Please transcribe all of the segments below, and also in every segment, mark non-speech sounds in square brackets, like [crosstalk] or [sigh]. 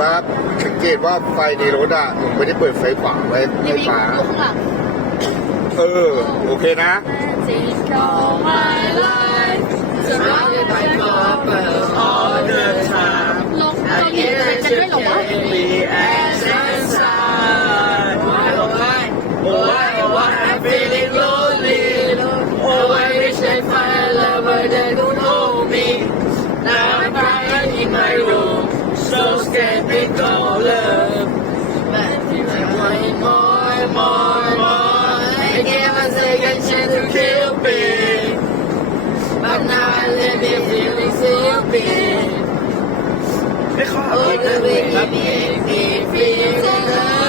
มาสังเกตว่าไฟในรถอะหนูไม่ได้เปิดไฟขวาไว้ไฟนี่มีฟ้าดูข้างหลังเออ โอเคนะ Take all my life surrounded by flowers all the time ลงเกาหลีจะจะได้หรอวะ be now I live in feeling stupid ไม่ขอ Oh the way you make me feel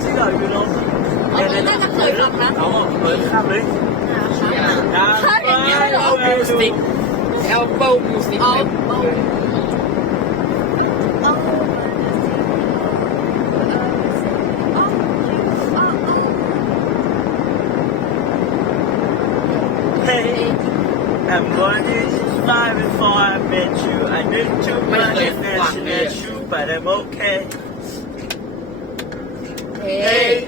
เซอร์ in the back seat or you know อ๋อน่าจะเคยฟังนะอ๋อเปิดข้ามเลยนะข้ามอย่างนี้เลยเหรอมิวสิกแอลเปิลมิวสิกอ๋อ Hey, I'm going to fly before I met you. I knew too much and that's true, but I'm okay. Hey,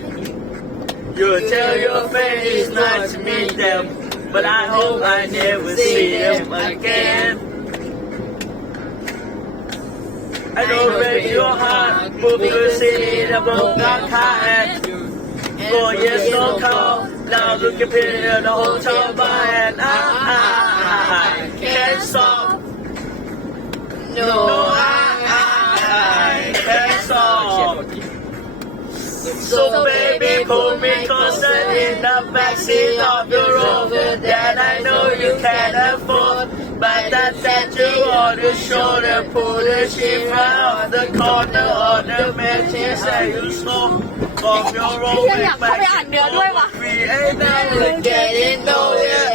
you tell your friends not to meet them, but I hope I never see them again. I know break your heart, move to the city, the broke down car and Four years no call, now look at me in the hotel bar and I, I, I can't stop. No, I, So baby, pull me closer in the backseat of your Rover that I know you can afford. But that tattoo on the shoulder, pull the sheet right off the corner of the mattress that you stole from your ยังอยาก Rover เข้าไปอ่านเนื้อด้วยว่ะ We ain't never getting nowhere.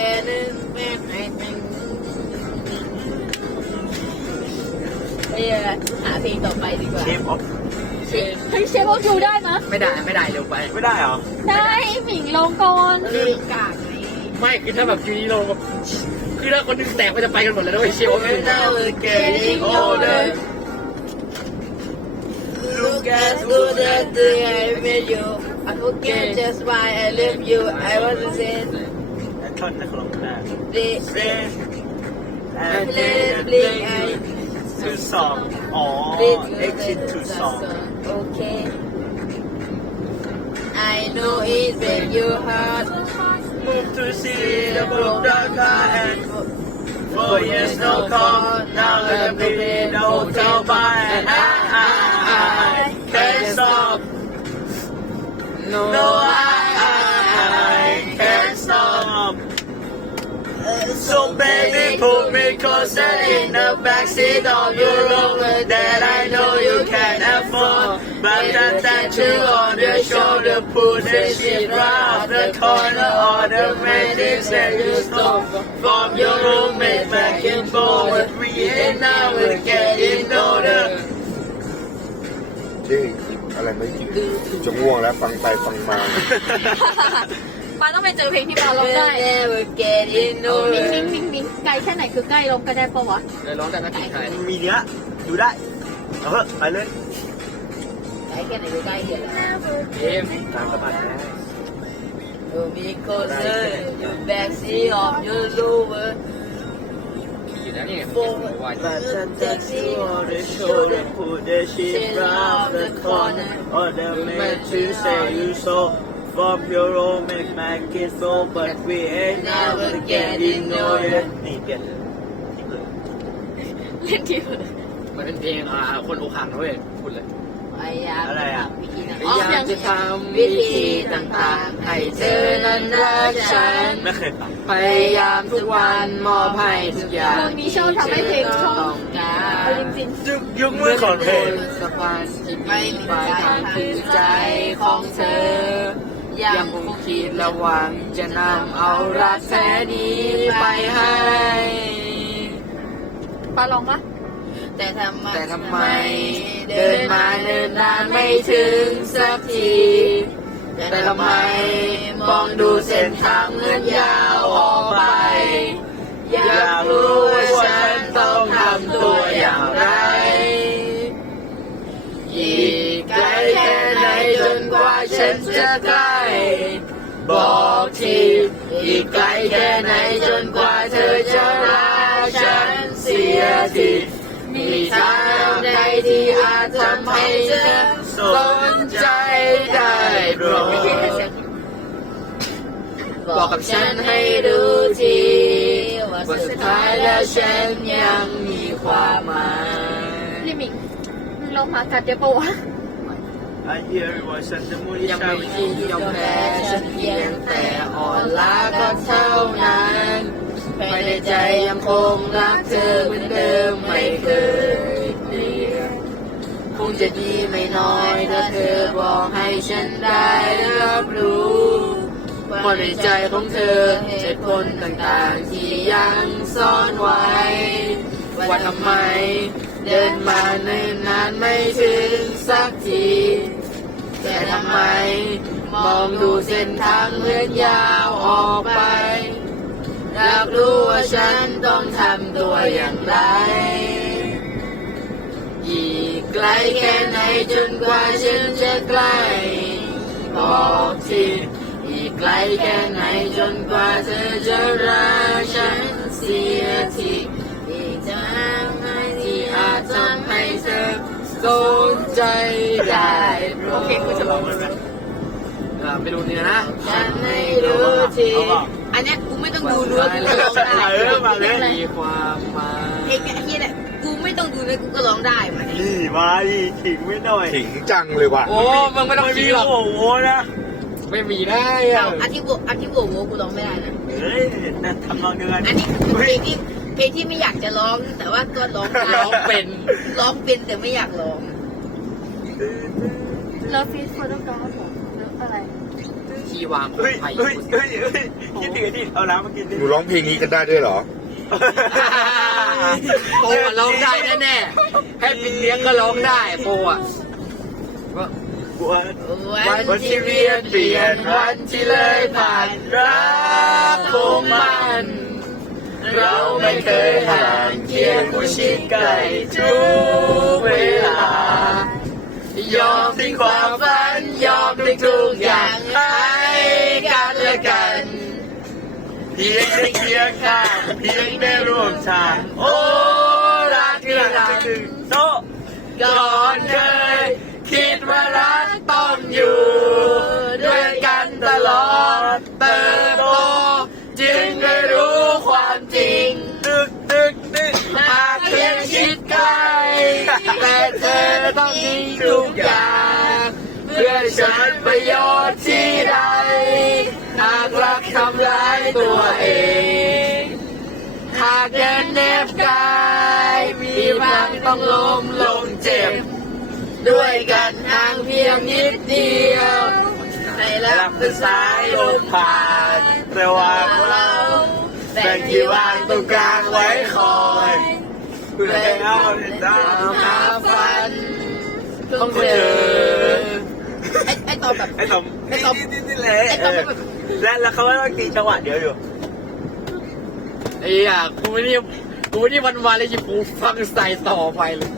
เอ้ยหาเพลงต่อไปดีกว่า Shape of เฮ้ยเชฟบอกอยู่ได้นะไม่ได้ไม่ได้เร็วไป ไม่ได้เหรอ ได้หมิงลงก่อนเพลงกากไงไม่คือถ้าแบบยูนิโรแบบคือถ้าคนหนึงแตกมันจะไปกันหมดเลยนะเว้ยเชียร์ว่า We're never getting older. Look at good that day I met you I forget just why I love you I was the same ท่อนนักร้องหน้า day Say and and play then and blink play I two song อ๋อ did exit two song Okay. I know it break your heart. Move to see the down car and Four years no call. Now I'm in the hotel bar and I, I, I can't stop. No. I, I me closer in the backseat of your Rover that I know you can afford. But that tattoo on your shoulder, put the shit right off the corner of the mantis that you stole from your roommate back in Boulder. We ain't never getting older. จริงอะไรไม่จริงจะง่วงแล้วฟังไปฟังมา [laughs] ปาต้องไปเจอเพลงที่ปาร้องได้ Never getting older มิ้งมิ้งมิ้งไกลแค่ไหนคือใกล้ร้องก็ได้ปะวะเลยร้องแต่นักกีฬามีเนี้ยดูได้เอาเถอะไปเลยไกลแค่ไหนคือใกล้เดียวเกมตามกระบาดแน่ Pull me closer you backseat of your Rover ขี่แล้วนี่ไง forward วาย But that tattoo on the shoulder, put the shit round the corner. All the men to say you so from your own make my kids go, but we ain't never getting nowhere. นี่เปลี่ยนเล่นทีมันเป็นเพลงอ่าคนอกหักนะเว้ยพูดเลยอพยายามอะไรอะวิธีนั้นพอ๋อยายามจะทำวิวิธีธีตต่า่างๆๆให้ให้เธเธออนั้นั้นนรัรักกฉัฉันนไม่เคยฟังพยายามทุกวันมอบให้ทุกอย่างวงนี้ชอบทำให้เพลงช่องต้องการเอาจริงยุคยุคมือก่อนเพลงสะพานที่มีปลายทางคือใจของเธอ ยังคงคิดระหวังจะนำเอารักแท้นี้ไปให้ๆปาลองปะแต่ทำไมแต่ทำไม เดินมาเนินนานไม่ถึงสักทีแต่ทำไมมองดูเส้นทางเลื่อนยาวออกไป อยากรู้ว่าฉันต้องทำตัวอย่างไรอีกไกลแค่ไห นจนกว่าฉันจะใกล้บอกทีอีกไกลแค่ไหนจนกว่าเธอจะรักฉันเสียทีมีทางใดที่อาจทำให้เธอสนใจได้โปรดบอกกับฉันให้รู้ทีว่าสุดท้ายแล้วฉันยังมีความหมายลิมิกมึงลองมากัดเดี๋ยวปะวะ ยังยังไม่ที่ยอมแพ้ฉันเพียงแต่อ่อนล้าก็เท่านั้นภายในใจยังคงรักเธอเหมือนเดิมไม่เคยเปลี่ยนคงจะดีไม่น้อยถ้าเธอบอกให้ฉันได้รับรู้ว่าในใจของเธอเหตุผลต่างๆ ที่ยังซ่อนไว้ ว่าทำไม เดินมาเนิ่นนานไม่ถึงสักทีำไม มองดูเส้นทางเลื่อนยาวออกไป อยากรู้ว่าฉันต้องทำตัวอย่างไร อีกไกลแค่ไหนจนกว่าฉันจะใกล้ บอกทีอีกไกลแค่ไหนจนกว่าเธอจะรักฉันเสียทีอีกทางไหนที่อาจทำให้เธอสนใจได้ โปรดโอเคกูจะลองอ่าไปดูนี่นะฉันไม่รู้ทีอันเนี้ยกูไม่ต้องดูเนื้อกูก็ร้องได้เออมาเลยมีความหมายเพลงไอ้เหี้ยเนี่ยกูไม่ต้องดูเนื้อกูก็ร้องได้มานี่มาดิขิงไม่หน่อยถิงจังเลยว่ะโอ้มึงไม่ต้องไม่คิมีดหรอกโอ้โหนะไม่มีได้อะเอาอันที่บวกอันที่บวกโว้กูร้องไม่ได้นะเฮ้ยนั่นทำนองเดียวกันอันนี้คือเพลงที่เพลงที่ไม่อยากจะร้องแต่ว่าก็ร้องได้ร้องเป็นร้องเป็นแต่ไม่อยากร้อง เลิฟฟีสโฟโต้กราฟหรอหรืออะไร ที่วางขอเฮ้ยงไผ่เฮ้ยเฮ้ยเฮ้ยคิดถึงไอ้ที่เอาน้ำมากินดิหนูร้องเพลงนี้กันได้ด้วยเหรอ โปอะร้องได้แน่ๆให้ปินเลี้ยงก็ร้องได้โปอะกลัว วันที่เรียนเปลี่ยนวันที่เลยผ่านรักคงมัน เราไม่เคยห่างเคียงคู่ชิดใกล้ทุ เพียงได้เคียงข้างเพียงได้ร่วมทางโอ้รักที่รักคือโต๊ะก่อนเคย คิดว่ารักต้องอยู่ ด้วยกันตลอดเติบโตจึงได้รู้ความจริงตึกตึกตึกหากเพียงชิดใกล้แต่เธอต้องทิ้งทุกอย่างเพื่อ ฉันประโยชน์ที่ใดหากรักทำร้ายตัวเองหากเดินเนบกายมีบางต้องล้มลงเจ็บ ด้วยกันห่างเพียงนิดเดียว ในรับเป็นสายลมผ่านระหว่างเราแบ่งที่วางตรงกลางไว้คอยเพื่อให้เอาตาตามหาฝันของเธอ อ้ไอ้ตอนแบบไอ้ตอมไอ้ตอมนี่นี่เลยไอ้ตอนแบบและแล้วเขาว่าตีจังหวะเดียวอยู่ไอ้อะกูไม่ได้กูไม่ได้วันวานเลยจิกูฟังใส่ต่อไปเลย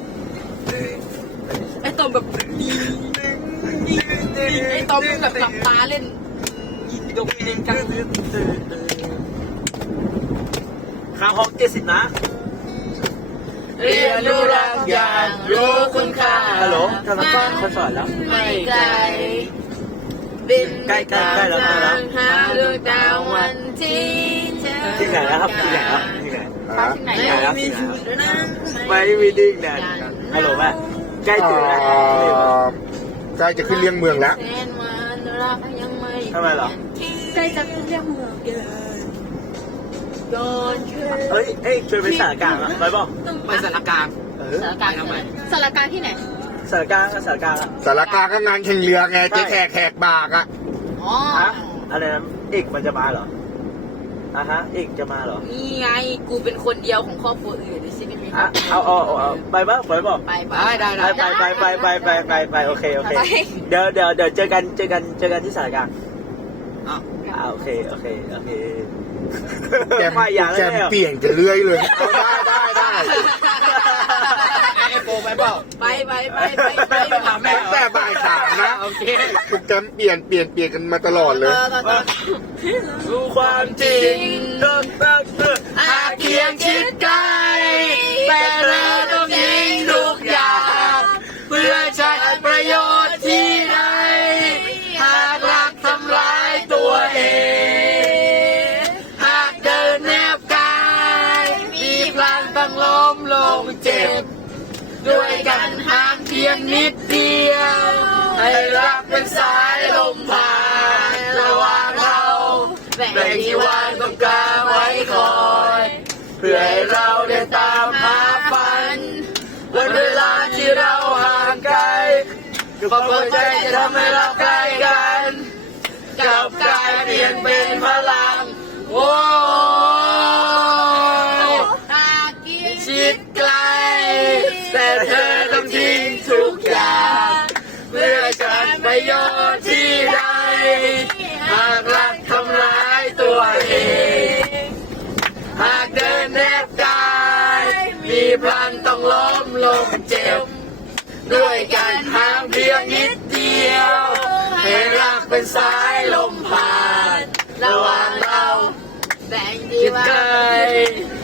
ไอ้ตอนแบบไอ้ตอนแบบหลับตาเล่นยิงดงยิงกันข้างห้องเจ็ดสิบนะ เรียนรู้รักอย่างรู้คุณค่าฮัลโหลธนาคารเขาสอนแล้ว ไม่ไกลบินใกล้ๆใกล้แล้วใกล้แล้วหาดวงดาววันที่เธอที่ไหนนะครับที่ไหนครับที่ไหน ฟ้าที่ไหนที่ไหนอะครับมีที่ไหนชุดนั้นไม่มีดิ้งแดนฮัลโหลแม่ใกล้ถึงแล้วใกล้จะขึ้นเลี้ยงเมืองแล้ว แสนมันรักยังไม่ทำไมเหรอ ใกล้จะขึ้นเรียกเมืองโดน เคยเอ้ยเอ้ยชวนไปสารกลางอะไปบอกไปสารกลางเออสารกลางทำไมสารการที่ไหนสารกลางก็สารกลางอะสารกลางก็งานแข่งเรือไงเจ๊แขกแขกบากอะอ๋อฮะอะไรนะเอกมันจะมาเหรออะฮะเอกจะมาเหรอนี่ไงกูเป็นคนเดียวของครอบครัวอื่นดิฉันไม่มีอะเอาเอาเอาเอาไปบ้างไปบอกไปไปได้ได้ไปได้ไปไปไปไปไปไปไปโอเคโอเคไปเดี๋ยวเดี๋ยวเดี๋ยวเจอกันเจอกันเจอกันที่สารกลางอะอ่าโอเคโอเคโอเค แกมไม่อย่างแกนั้นมเลยเหรอเปลี่ยนจะเลื่อยเลยเอาได้ได้ได้ไอ้โปไปเปล่า ไปไปไปไปไปไปถามแม่ ตั้งแต่บ่ายสามนะโอเคโปรแกรมเปลี่ยนเปลี่ยนเปลี่ยนกันมาตลอดเลยรู้ความจริงเดินเดินเดินหากเคียงชิดใกล้แต่เธอต้องยิงทุกอย่าง เพื่อใช้ประโยช ต้องล้มลงเจ็บ ด้วยกันห่างเพียงนิดเดียว ให้รักเป็นสายลมผ่านระหว่างเราแบ่งที่วางตรงกลางไว้คอย เพื่อให้เราได้ตามหาฝันวันเวลาที่เราห่างไกลความเข้าใจจะทำให้เราใกล้กันกลับกลายเปลี่ยนเป็นพลัง เจ็บ ด้วยการห่างเพียงนิดเดียว ให้รักเป็นสายลมผ่านระหว่างเราแบ่งดีคิดว่าไกล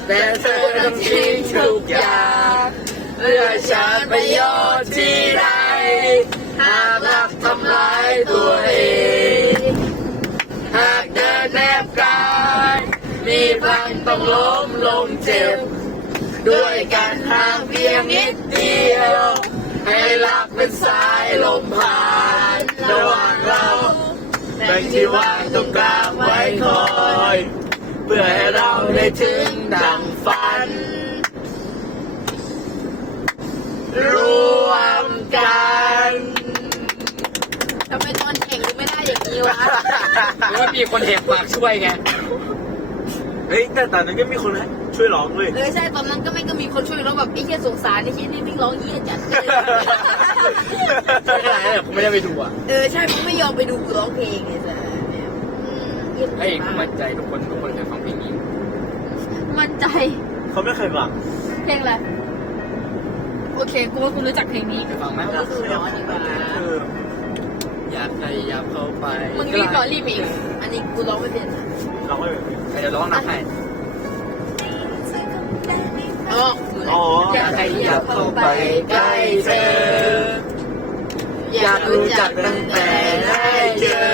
แต่เธอต้องทิ้งทุกอย่างเพื่อชาติประโยชน์ที่ใดหากรักทำร้ายตัวเองหากเดินแนบกายมีพลังต้องล้มลงเจ็บ ด้วยการห่างเพียงนิดเดียว ให้รักเป็นสายลมผ่านระหว่างเราแบ่งที่ว่างตรงกลางไว้คอย เพื่อให้เราได้ถึงดังฝัน รวมกันทำไมตอนแข่งไม่ได้อย่างนี้วะหรือว่ามีคนเห็นปากช่วยไง เฮ้ยแต่ตอนนั้นก็มีคนให้ ช่วยร้องเลยเออใช่ตอนนั้นก็ไม่ก็มีคนช่วยร้องแบบไอ้เหี้ยสงสารไอ้เหี้ยนี่วิ่งร้องเหี้ยจัดเลยไม่ได้เลยผมไม่ได้ไปดูอะเออใช่มึงไม่ยอมไปดูกูร้องเพลงไงจ้ะเยี่ยมเฮ้ยมากมั่นใจทุกคนทุกคนเคยฟังเพลงนี้มั่นใจเขาไม่เคยฟังเพลงอะไรโอเคกูว่ากูรู้จักเพลงนี้เคยฟังไหมก็คือร้องดีกว่าเอออยากขยับเข้าไปมึงรีบร้องรีบอีกอันนี้กูร้องไม่เป็นร้องไม่เป็นเดี๋ยวร้องนำให้ อ๋ออ๋ออยากขยับเข้าไปใกล้เธอ อยากรู้จักตั้งแต่ได้เจอ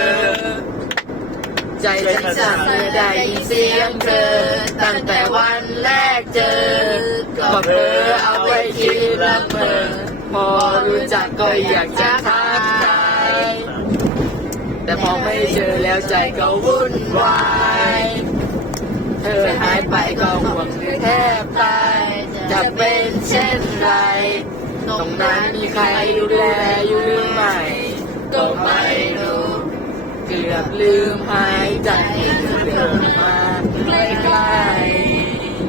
ใจฉันสั่นเมื่อได้ยินเสียงเธอ ตั้งแต่วันแรกเจอ ก็เธอเอาไว้คิดละเมอพอรู้จักก็อยากจะทักทายแต่พอไม่เจอแล้วใจก็วุ่นวาย เธอหายไปก็ห่วงแทบตายจะเป็นเช่นไรตรงนั้นมีใครดูแลอยู่หรือไม่ก็ไม่รู้เกือบลืมหายใจเมื่อเดินมาใกล้ๆ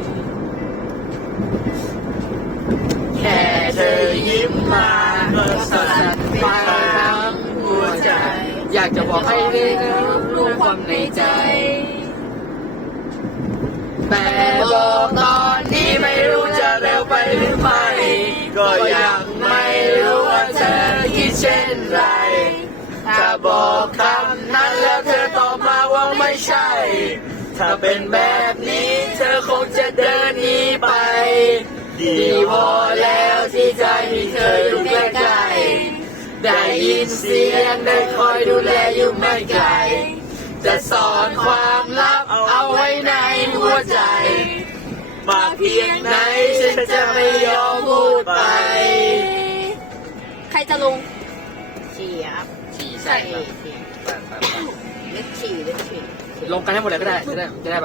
แค่เธอยิ้มมาก็สั่นไปทั้งหัวใจ อยากจะบอกให้รู้ความในใจ แต่บอกตอนนี้ไม่รู้จะเร็วไปหรือไม่ก็ยังไม่รู้ว่าเธอคิดเช่นไร ถ้าบอกคำนั้นแล้วเธอตอบมาว่าไม่ใช่ ถ้าเป็นแบบนี้เธอคงจะเดินหนีไป ดีพอแล้วที่ใจมีเธออยู่ใกล้ๆได้ยินเสียงได้คอยดูแลอยู่ไม่ไกล จะสอนความลับเอาไว้ในหัวใจ มากเพียงไหนฉันจะไม่ยอมพูดไปจะลงฉี่ครับฉี่ใช่ครับฉี่ไปไปไปเล็กฉี่เล็กฉี่ ลงกันให้หมดเลยก็ได้จะได้จะได้แบบ